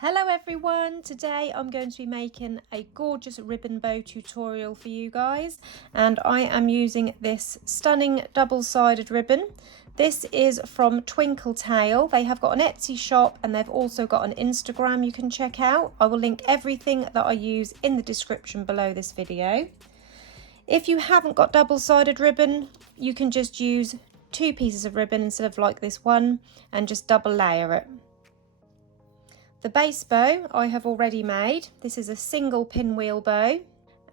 Hello everyone, today I'm going to be making a gorgeous ribbon bow tutorial for you guys, and I am using this stunning double-sided ribbon. This is from Twinkle. They have got an Etsy shop and they've also got an Instagram you can check out. I will link everything that I use in the description below this video. If you haven't got double-sided ribbon, you can just use 2 pieces of ribbon instead of like this one and just double layer it. The base bow I have already made. This is a single pinwheel bow,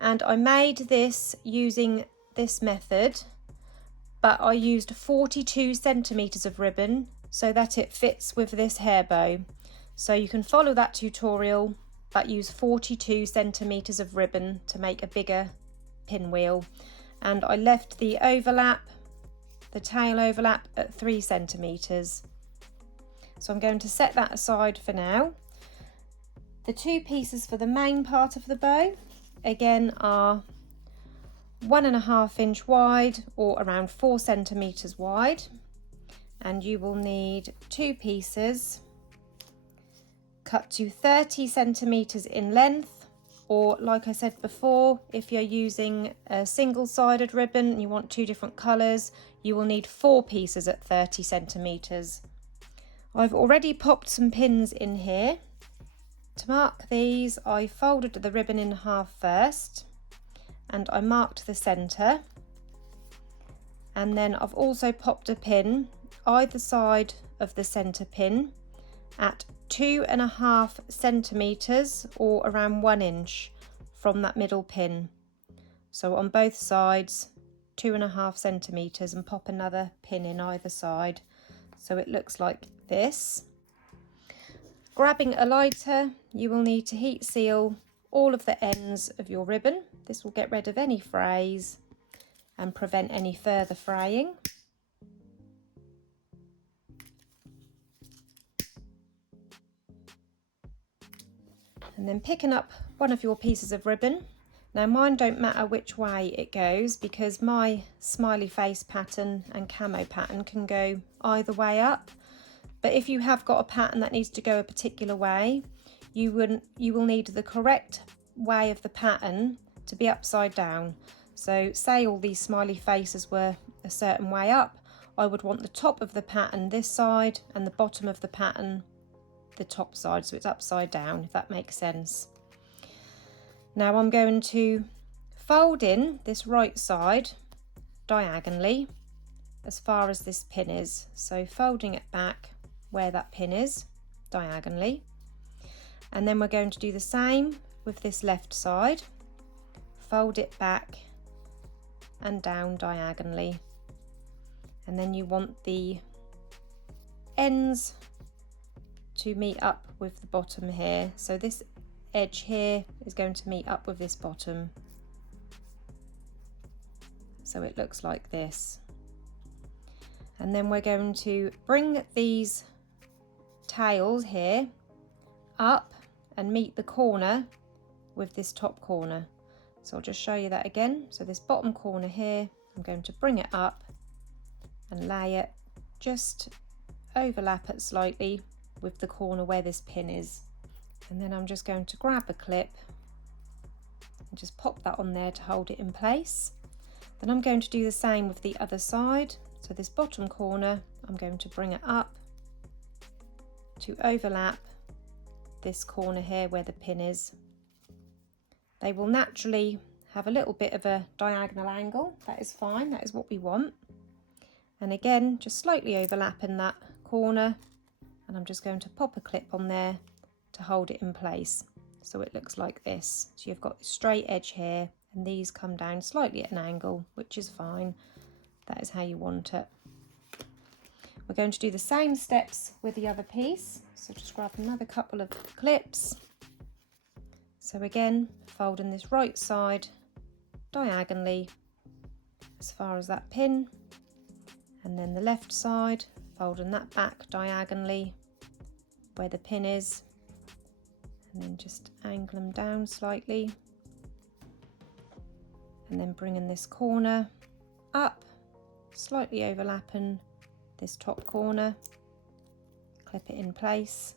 and I made this using this method, but I used 42 centimeters of ribbon so that it fits with this hair bow. So you can follow that tutorial but use 42 centimeters of ribbon to make a bigger pinwheel. And I left the overlap, the tail overlap, at 3 centimeters. So I'm going to set that aside for now. The 2 pieces for the main part of the bow again are 1.5 inch wide or around 4 centimeters wide, and you will need 2 pieces cut to 30 centimeters in length, or like I said before, if you're using a single-sided ribbon and you want 2 different colours, you will need 4 pieces at 30 centimeters. I've already popped some pins in here. To mark these, I folded the ribbon in half first and I marked the centre, and then I've also popped a pin either side of the centre pin at 2.5 centimeters or around 1 inch from that middle pin. So on both sides 2.5 centimeters, and pop another pin in either side so it looks like this. Grabbing a lighter, you will need to heat seal all of the ends of your ribbon. This will get rid of any frays and prevent any further fraying. And then picking up one of your pieces of ribbon. Now mine don't matter which way it goes because my smiley face pattern and camo pattern can go either way up. But if you have got a pattern that needs to go a particular way, you will need the correct way of the pattern to be upside down. So say all these smiley faces were a certain way up, I would want the top of the pattern this side and the bottom of the pattern the top side, so it's upside down, if that makes sense. Now I'm going to fold in this right side diagonally as far as this pin is. So folding it back where that pin is diagonally, and then we're going to do the same with this left side. Fold it back and down diagonally, and then you want the ends to meet up with the bottom here. So this edge here is going to meet up with this bottom, so it looks like this. And then we're going to bring these tails here up and meet the corner with this top corner. So I'll just show you that again. So this bottom corner here, I'm going to bring it up and lay it, just overlap it slightly with the corner where this pin is. And then I'm just going to grab a clip and just pop that on there to hold it in place. Then I'm going to do the same with the other side. So this bottom corner, I'm going to bring it up to overlap this corner here where the pin is. They will naturally have a little bit of a diagonal angle. That is fine, that is what we want. And again, just slightly overlapping that corner, and I'm just going to pop a clip on there to hold it in place so it looks like this. So you've got the straight edge here and these come down slightly at an angle, which is fine. That is how you want it. We're going to do the same steps with the other piece. So just grab another couple of clips. So again, folding this right side diagonally as far as that pin, and then the left side, folding that back diagonally where the pin is, and then just angle them down slightly, and then bringing this corner up, slightly overlapping this top corner, clip it in place,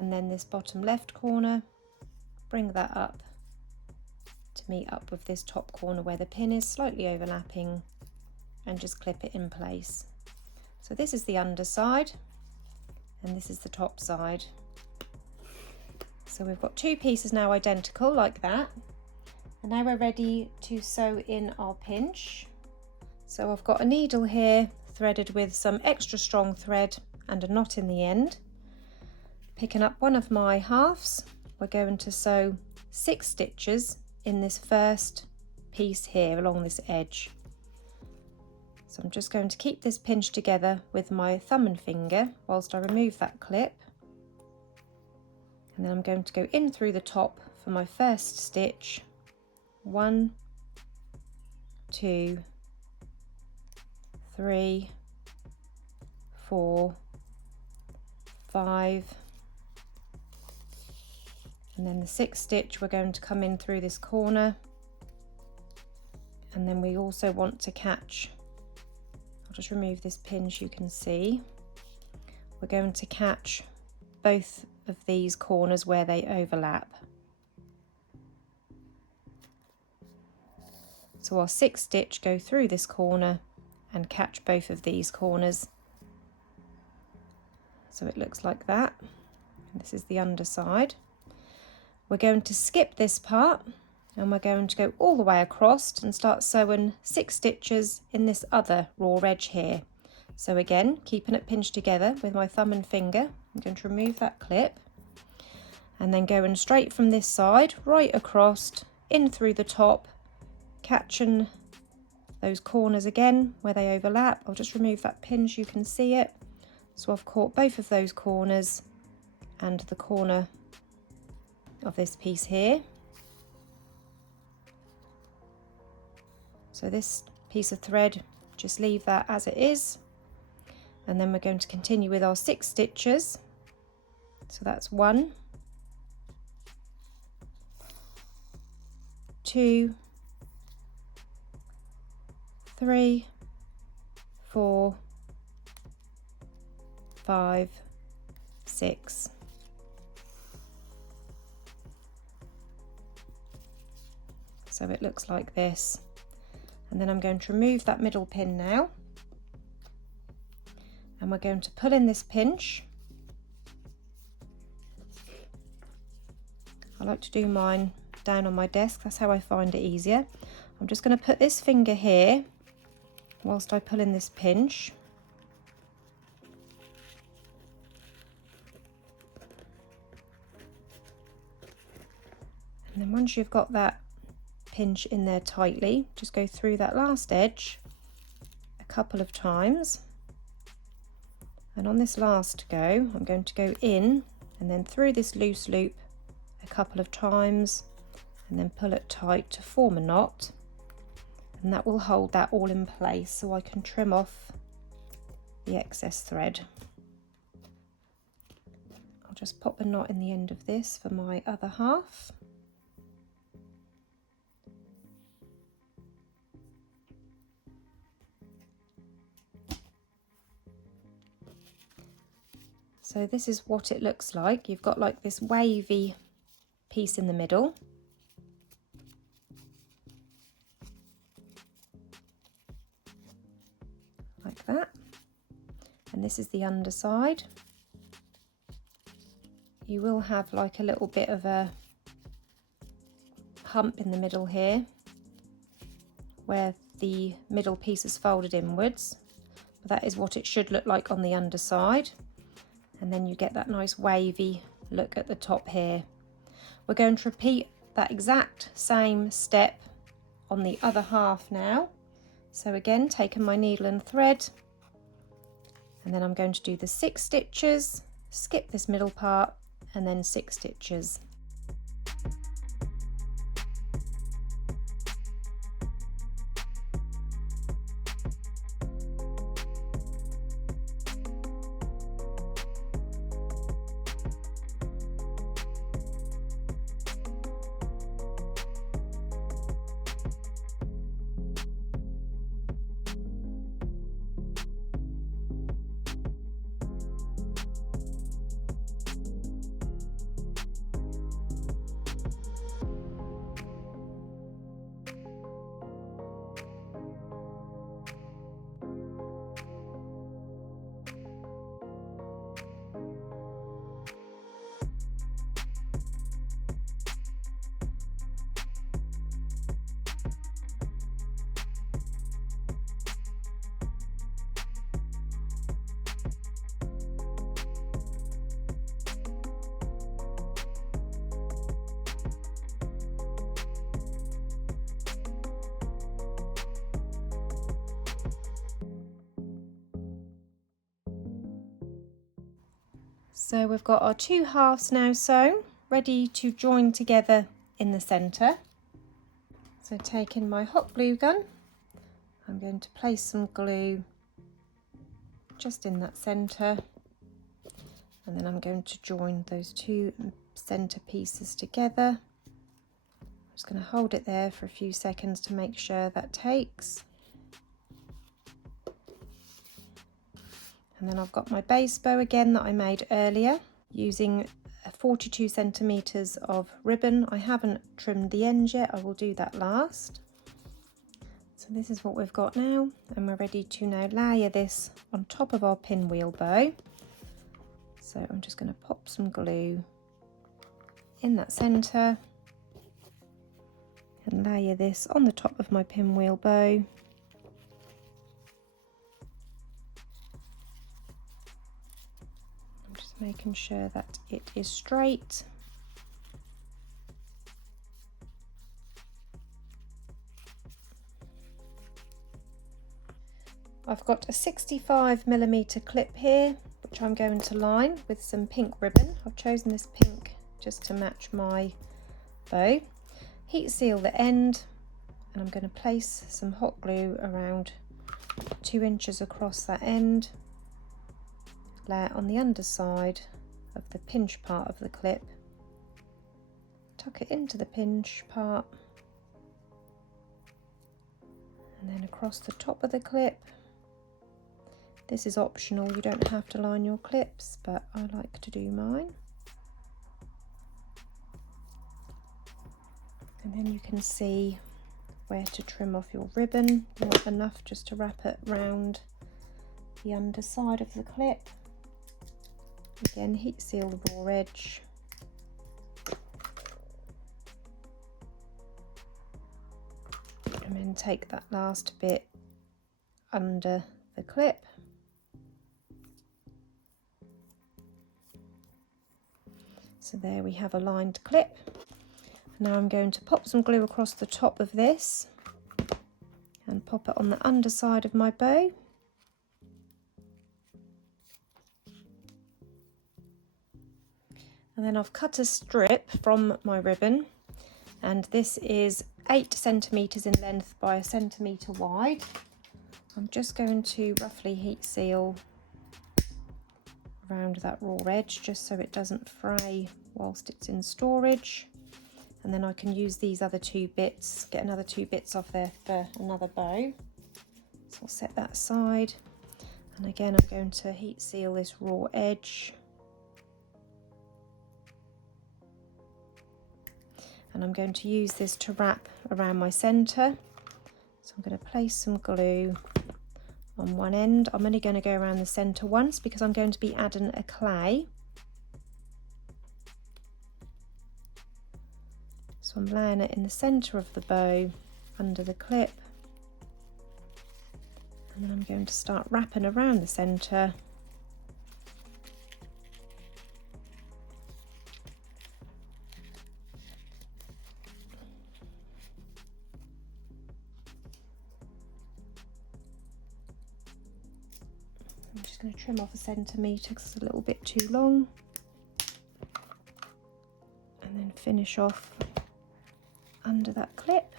and then this bottom left corner, bring that up to meet up with this top corner where the pin is, slightly overlapping, and just clip it in place. So this is the underside and this is the top side. So we've got two pieces now identical like that, and now we're ready to sew in our pinch. So I've got a needle here threaded with some extra strong thread and a knot in the end. Picking up one of my halves, we're going to sew 6 stitches in this first piece here along this edge. So I'm just going to keep this pinch together with my thumb and finger whilst I remove that clip, and then I'm going to go in through the top for my first stitch. 1, 2, 3, 4, 5, and then the 6th stitch we're going to come in through this corner, and then we also want to catch, I'll just remove this pinch, you can see, we're going to catch both of these corners where they overlap. So our 6th stitch, go through this corner and catch both of these corners. So it looks like that. This is the underside. We're going to skip this part and we're going to go all the way across and start sewing 6 stitches in this other raw edge here. So again, keeping it pinched together with my thumb and finger, I'm going to remove that clip, and then going straight from this side right across in through the top, catching those corners again where they overlap. I'll just remove that pinch, you can see it. So I've caught both of those corners and the corner of this piece here. So this piece of thread, just leave that as it is, and then we're going to continue with our 6 stitches. So that's 1, 2, 3, 4, 5, 6. So it looks like this. And then I'm going to remove that middle pin now, and we're going to pull in this pinch. I like to do mine down on my desk, that's how I find it easier. I'm just going to put this finger here whilst I pull in this pinch. And then once you've got that pinch in there tightly, just go through that last edge a couple of times, and on this last go I'm going to go in and then through this loose loop a couple of times and then pull it tight to form a knot, and that will hold that all in place so I can trim off the excess thread. I'll just pop a knot in the end of this for my other half. So this is what it looks like. You've got like this wavy piece in the middle. Like that. And this is the underside. You will have like a little bit of a hump in the middle here where the middle piece is folded inwards. But that is what it should look like on the underside. And then you get that nice wavy look at the top here. We're going to repeat that exact same step on the other half now. So again, taking my needle and thread, and then I'm going to do the 6 stitches, skip this middle part, and then 6 stitches. So we've got our 2 halves now sewn, ready to join together in the centre. So taking my hot glue gun, I'm going to place some glue just in that centre, and then I'm going to join those 2 centre pieces together. I'm just going to hold it there for a few seconds to make sure that takes. And then I've got my base bow again that I made earlier using 42 centimetres of ribbon. I haven't trimmed the ends yet, I will do that last. So this is what we've got now, and we're ready to now layer this on top of our pinwheel bow. So I'm just going to pop some glue in that centre and layer this on the top of my pinwheel bow. Making sure that it is straight. I've got a 65mm clip here, which I'm going to line with some pink ribbon. I've chosen this pink just to match my bow. Heat seal the end, and I'm going to place some hot glue around 2 inches across that end. Layer on the underside of the pinch part of the clip, tuck it into the pinch part, and then across the top of the clip. This is optional, you don't have to line your clips, but I like to do mine. And then you can see where to trim off your ribbon. You want enough just to wrap it round the underside of the clip. Again, heat seal the raw edge. And then take that last bit under the clip. So there we have a lined clip. Now I'm going to pop some glue across the top of this and pop it on the underside of my bow. And then I've cut a strip from my ribbon, and this is 8 centimetres in length by 1 centimetre wide. I'm just going to roughly heat seal around that raw edge just so it doesn't fray whilst it's in storage. And then I can use these other 2 bits, get another 2 bits off there for another bow. So I'll set that aside. And again, I'm going to heat seal this raw edge. And I'm going to use this to wrap around my centre. So I'm going to place some glue on one end. I'm only going to go around the centre once because I'm going to be adding a clay. So I'm laying it in the centre of the bow under the clip. And then I'm going to start wrapping around the centre. I'm just going to trim off 1 centimetre because it's a little bit too long, and then finish off under that clip.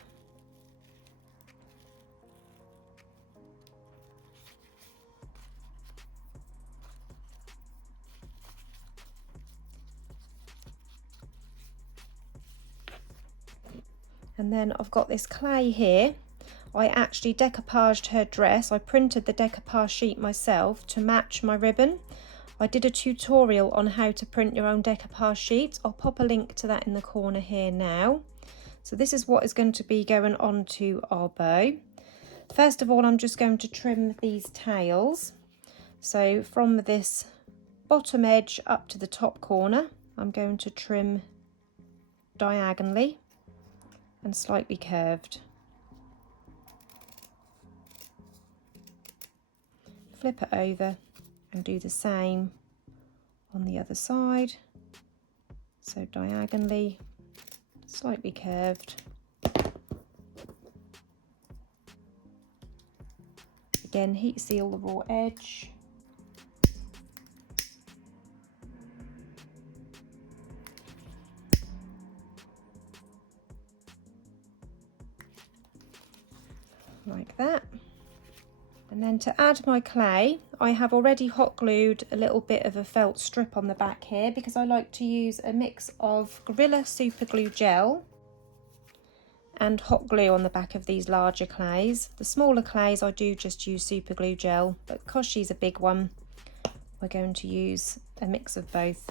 And then I've got this clay here. I actually decoupaged her dress. I printed the decoupage sheet myself to match my ribbon. I did a tutorial on how to print your own decoupage sheets. I'll pop a link to that in the corner here now. So this is what is going to be going on to our bow. First of all, I'm just going to trim these tails. So from this bottom edge up to the top corner, I'm going to trim diagonally and slightly curved. Flip it over and do the same on the other side. So diagonally, slightly curved. Again, heat seal the raw edge. like that. And then to add my clay, I have already hot glued a little bit of a felt strip on the back here because I like to use a mix of Gorilla Super Glue Gel and hot glue on the back of these larger clays. The smaller clays I do just use Super Glue Gel, but because she's a big one, we're going to use a mix of both.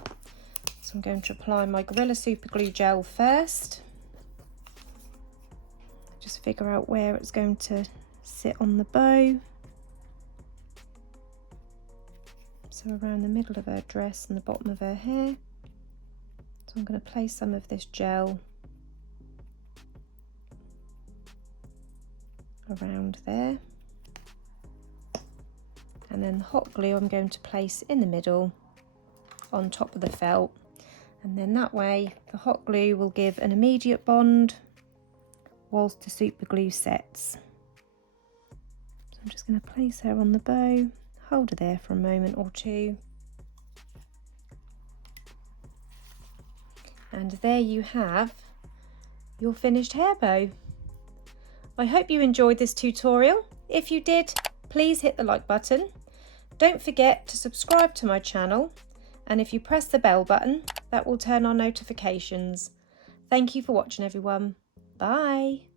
So I'm going to apply my Gorilla Super Glue Gel first. Just figure out where it's going to sit on the bow. So around the middle of her dress and the bottom of her hair. So I'm going to place some of this gel around there. And then the hot glue I'm going to place in the middle on top of the felt. And then that way the hot glue will give an immediate bond whilst the super glue sets. So I'm just going to place her on the bow, hold her there for a moment or two. And there you have your finished hair bow. I hope you enjoyed this tutorial. If you did, please hit the like button. Don't forget to subscribe to my channel, and if you press the bell button, that will turn on notifications. Thank you for watching, everyone. Bye.